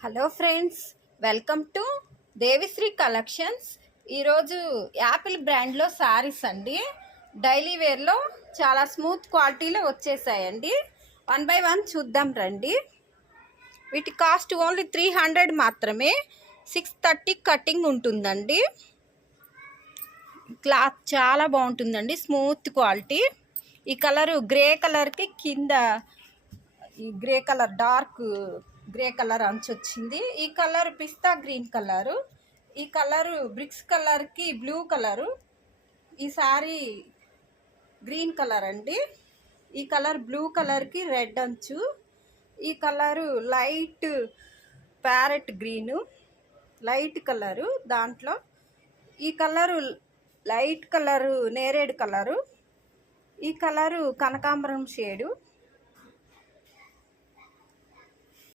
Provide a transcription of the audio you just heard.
Hello friends, welcome to Devishri collections. ఈరోజు Apple బ్రాండ్లో శారీస్ అండి. డైలీ వేర్లో చాలా స్మూత్ క్వాలిటీలో వచ్చేసాయండి. 1 by 1 చూద్దాం రండి. వీటి కాస్ట్ ఓన్లీ 300 మాత్రమే. 630 కటింగ్ ఉంటుందండి. క్లాత్ చాలా బాగుంటుందండి, స్మూత్ క్వాలిటీ. ఈ కలరు గ్రే కలర్కి కింద ఈ grey colour dark grey colour అంచు వచ్చింది. ఈ కలర్ పిస్తా గ్రీన్ కలరు, ఈ కలరు బ్రిక్స్ కలర్కి బ్లూ కలరు, ఈ సారీ గ్రీన్ కలర్ అండి. ఈ కలర్ బ్లూ కలర్కి రెడ్ అంచు, ఈ colour light parrot green light colour దాంట్లో, ఈ కలరు లైట్ కలరు నేరేడు కలరు, ఈ కలరు కనకాంబరం షేడు,